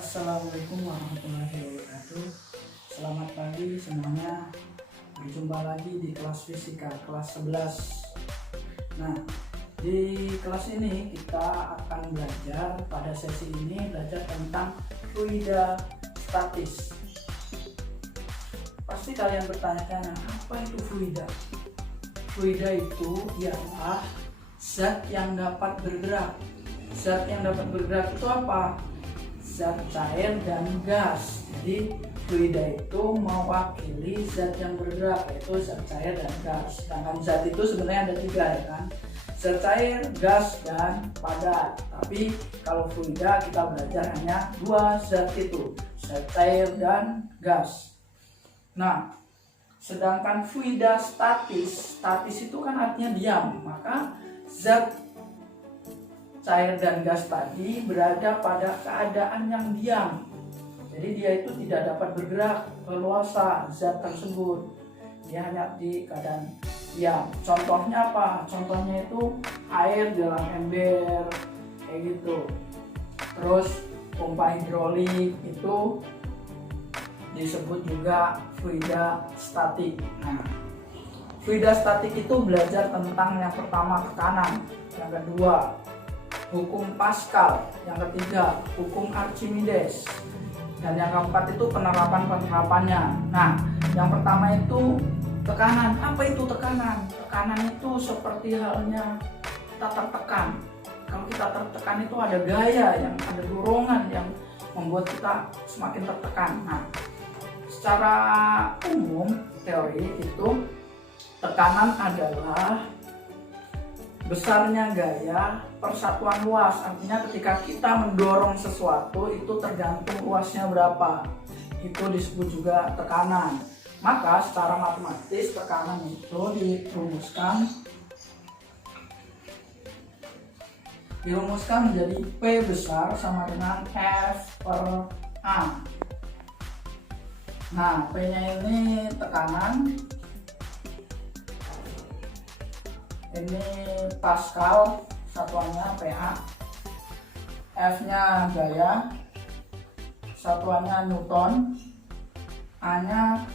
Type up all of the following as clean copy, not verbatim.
Assalamualaikum warahmatullahi wabarakatuh. Selamat pagi semuanya. Berjumpa lagi di kelas fisika kelas 11. Nah, di kelas ini kita akan belajar, pada sesi ini belajar tentang fluida statis. Pasti kalian bertanya-tanya, apa itu fluida? Fluida itu ialah zat yang dapat bergerak. Zat yang dapat bergerak itu apa? Zat cair dan gas. Jadi fluida itu mewakili zat yang bergerak, yaitu zat cair dan gas. Sedangkan zat itu sebenarnya ada 3, ya kan? Zat cair, gas, dan padat. Tapi kalau fluida kita belajar hanya 2 zat itu, zat cair dan gas. Nah, sedangkan fluida statis itu kan artinya diam, maka zat cair dan gas tadi berada pada keadaan yang diam. Jadi dia itu tidak dapat bergerak leluasa, zat tersebut. Dia hanya di keadaan diam. Contohnya apa? Contohnya itu air dalam ember, kayak gitu. Terus pompa hidrolik itu disebut juga fluida statik. Nah, fluida statik itu belajar tentang yang pertama tekanan, yang kedua hukum Pascal, yang ketiga hukum Archimedes, dan yang keempat itu penerapannya. Nah, yang pertama itu tekanan. Apa itu tekanan? Tekanan itu seperti halnya kita tertekan. Kalau kita tertekan itu ada gaya, yang ada dorongan yang membuat kita semakin tertekan. Nah, secara umum teori itu tekanan adalah besarnya gaya per satuan luas. Artinya ketika kita mendorong sesuatu itu tergantung luasnya berapa, itu disebut juga tekanan. Maka secara matematis tekanan itu dirumuskan menjadi P besar sama dengan F per A. Nah, P nya ini tekanan, ini Pascal, satuannya PA, F nya gaya, satuannya Newton, A nya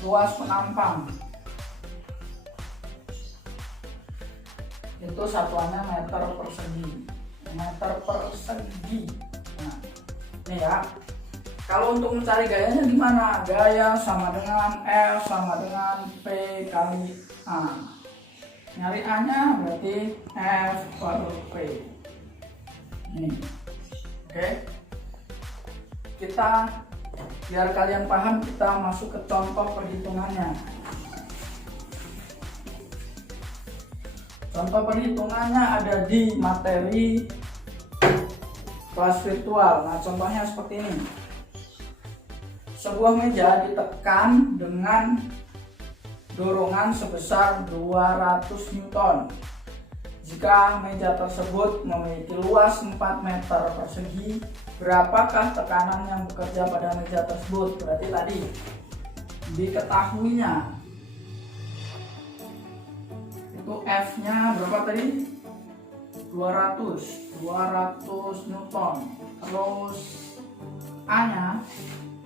luas penampang, itu satuannya meter persegi. Nah, ini ya. Kalau untuk mencari gayanya gimana? Gaya sama dengan F sama dengan P kali A. Nyari A nya berarti F per P. Ini. Oke. Kita, biar kalian paham, kita masuk ke contoh perhitungannya. Contoh perhitungannya ada di materi kelas virtual. Nah, contohnya seperti ini. Sebuah meja ditekan dengan dorongan sebesar 200 Newton. Jika meja tersebut memiliki luas 4 meter persegi, berapakah tekanan yang bekerja pada meja tersebut? Berarti tadi diketahuinya itu F nya berapa tadi? 200 Newton. Terus A nya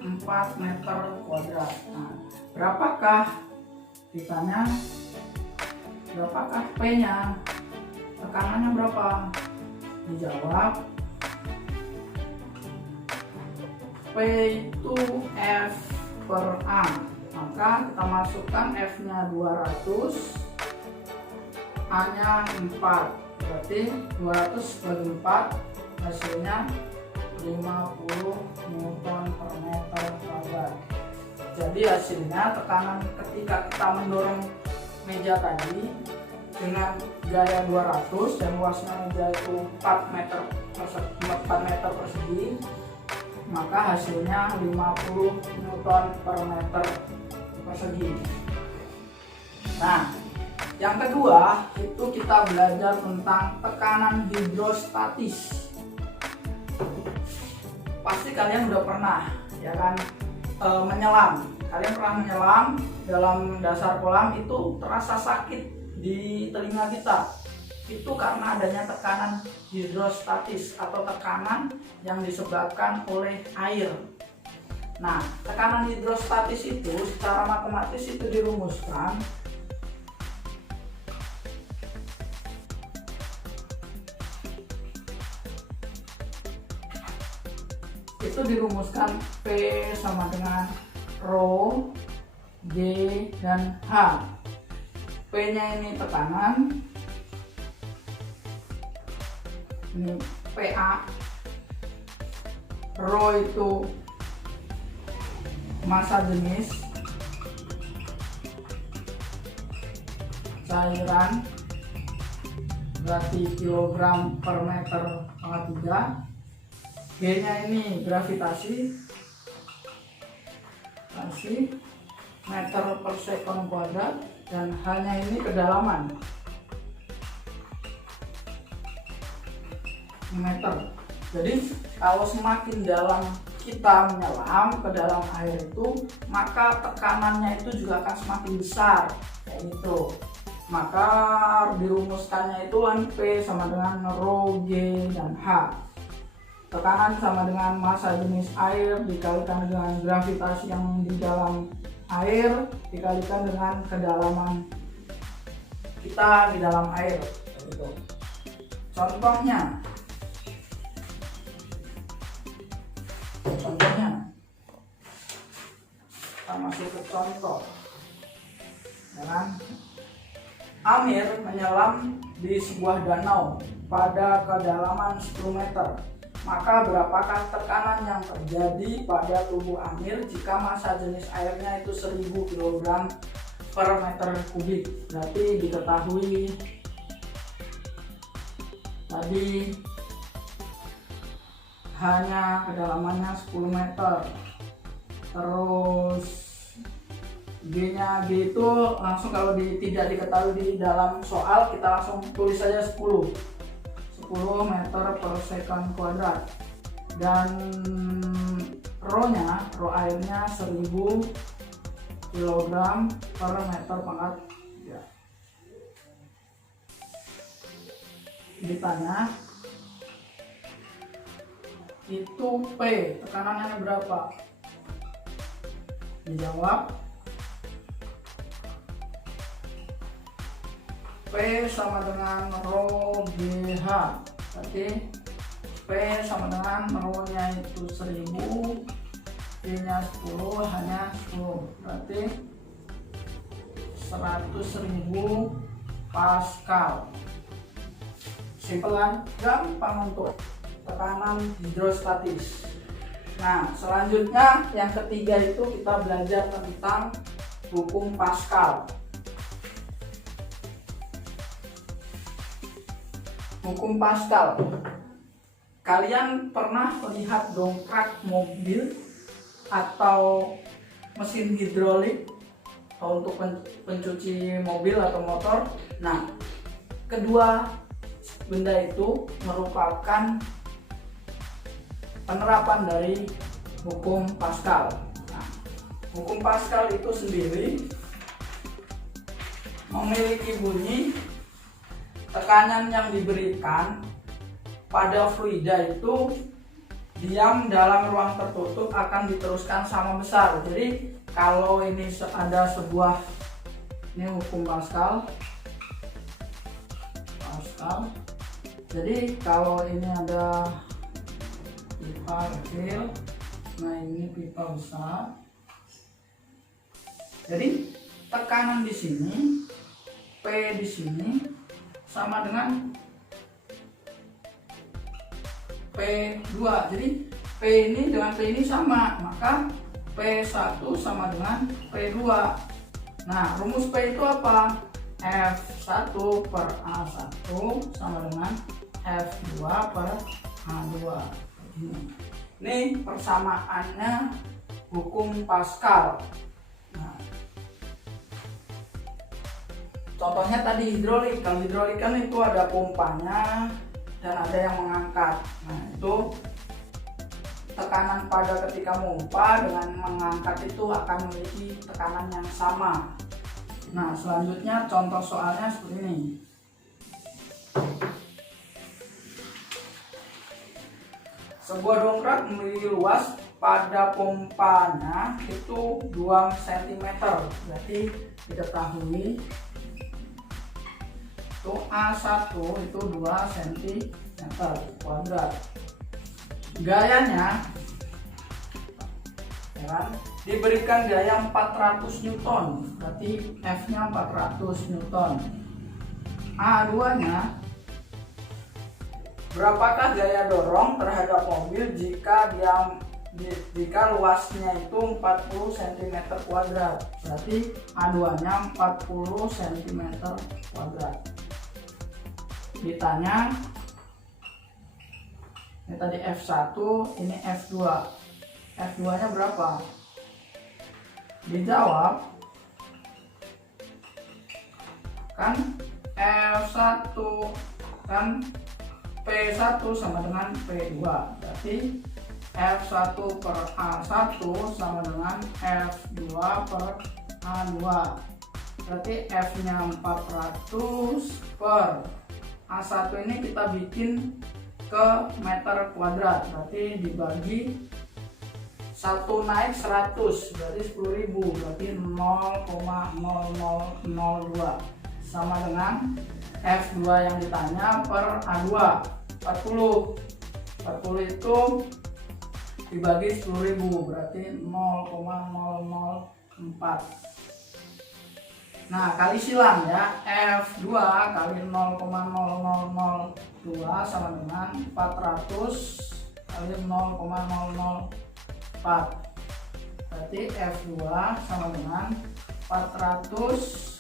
4 meter kuadrat. Nah, berapakah, ditanya berapakah P nya, tekanannya berapa? Dijawab P itu F per A. Maka kita masukkan F nya 200, A nya 4, berarti 200 bagi 4 hasilnya 50 Newton per meter kuadrat. Jadi hasilnya tekanan ketika kita mendorong meja tadi dengan gaya 200 dan luasnya meja itu 4 meter persegi, maka hasilnya 50 Newton per meter persegi. Nah, yang kedua itu kita belajar tentang tekanan hidrostatis. Pasti kalian udah pernah, ya kan, menyelam. Kalian pernah menyelam dalam dasar kolam, itu terasa sakit di telinga kita. itu karena adanya tekanan hidrostatis atau tekanan yang disebabkan oleh air. Nah, tekanan hidrostatis itu secara matematis itu dirumuskan P sama dengan Rho, G, dan H. P-nya ini tekanan, ini PA, Rho itu massa jenis cairan, berarti kilogram per meter pangkat 3. G-nya ini gravitasi, meter per sekon kuadrat, dan H-nya ini kedalaman, meter. Jadi kalau semakin dalam kita menyelam ke dalam air itu, maka tekanannya itu juga akan semakin besar, kayak gitu. Maka dirumuskannya itu P sama dengan Rho, G, dan H. Tekanan sama dengan massa jenis air dikalikan dengan gravitasi yang di dalam air dikalikan dengan kedalaman kita di dalam air. Gitu. Contohnya kita masuk ke contoh. Amir menyelam di sebuah danau pada kedalaman 10 meter. Maka berapakah tekanan yang terjadi pada tubuh Amir jika massa jenis airnya itu 1000 kg per meter kubik? Berarti diketahui tadi hanya kedalamannya 10 meter. Terus G-nya itu langsung kalau tidak diketahui di dalam soal, kita langsung tulis saja 10 meter per sekon kuadrat, dan Rho airnya 1000 kg per meter pangkat 3. Ditanya itu P tekanannya berapa? Dijawab P sama dengan Rho GH. Berarti P sama dengan Rho-nya itu 1000, G-nya 10, H-nya 10. Berarti 100.000 Pascal. Simpel kan? Gampang untuk tekanan hidrostatis. Nah, selanjutnya yang ketiga itu kita belajar tentang hukum Pascal. Hukum Pascal. Kalian pernah melihat dongkrak mobil atau mesin hidrolik atau untuk pencuci mobil atau motor? Nah, kedua benda itu merupakan penerapan dari hukum Pascal. Nah, hukum Pascal itu sendiri memiliki bunyi tekanan yang diberikan pada fluida itu diam dalam ruang tertutup akan diteruskan sama besar. Jadi kalau ini ada sebuah, ini hukum Pascal. Jadi kalau ini ada pipa kecil, nah ini pipa besar. Jadi tekanan di sini, P di sini sama dengan P2. Jadi P ini dengan P ini sama, maka P1 sama dengan P2. Nah, rumus P itu apa? F1 per A1 sama dengan F2 per A2. Ini persamaannya hukum Pascal. Nah, contohnya tadi hidrolik. Kalau hidrolik kan itu ada pompanya dan ada yang mengangkat. Nah, itu tekanan pada ketika memompa dengan mengangkat itu akan memiliki tekanan yang sama. Nah, selanjutnya contoh soalnya seperti ini. Sebuah dongkrak memiliki luas pada pompanya itu 2 cm. Berarti diketahui itu A1 itu 2 cm kuadrat. Gayanya ya kan, diberikan gaya 400 Newton. Berarti F-nya 400 Newton. A2 nya, berapakah gaya dorong terhadap mobil jika luasnya itu 40 cm kuadrat? Berarti A2 nya 40 cm kuadrat. Ditanya, ini tadi F1, ini F2. F2 nya berapa? Dijawab kan F1 kan P1 sama dengan P2, berarti F1 per A1 sama dengan F2 per A2, berarti F nya 400 per A1 ini kita bikin ke meter kuadrat, berarti dibagi 1 naik 100 berarti 10.000, berarti 0,0002 sama dengan F2 yang ditanya per A2 40 itu dibagi 10.000 berarti 0,004. Nah, kali silang ya, F2 kali 0,0002 sama dengan 400 kali 0,004. Berarti F2 sama dengan 400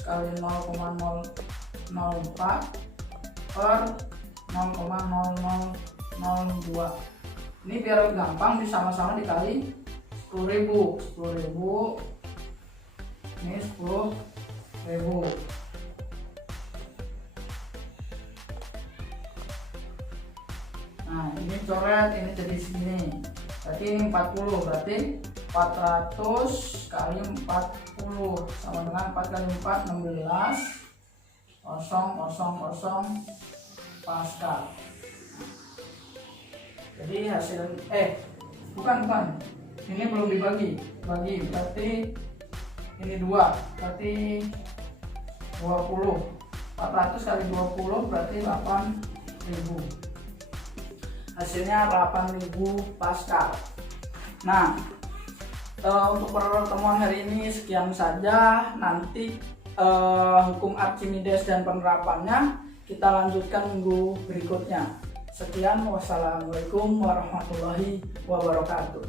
kali 0,004 per 0,0002. Ini biar gampang sama-sama dikali 10.000. 10.000 ini 10.000. Nah, ini coret, ini jadi segini. Berarti ini 40, berarti 400 kali 40 sama dengan 4 kali 4 16 000 Pascal. Jadi hasil bukan ini belum dibagi, berarti ini 2, berarti 20. 400 kali 20 berarti 8.000. Hasilnya 8.000 Pascal. Nah, untuk pertemuan hari ini sekian saja. Nanti hukum Archimedes dan penerapannya kita lanjutkan minggu berikutnya. Sekian, wassalamualaikum warahmatullahi wabarakatuh.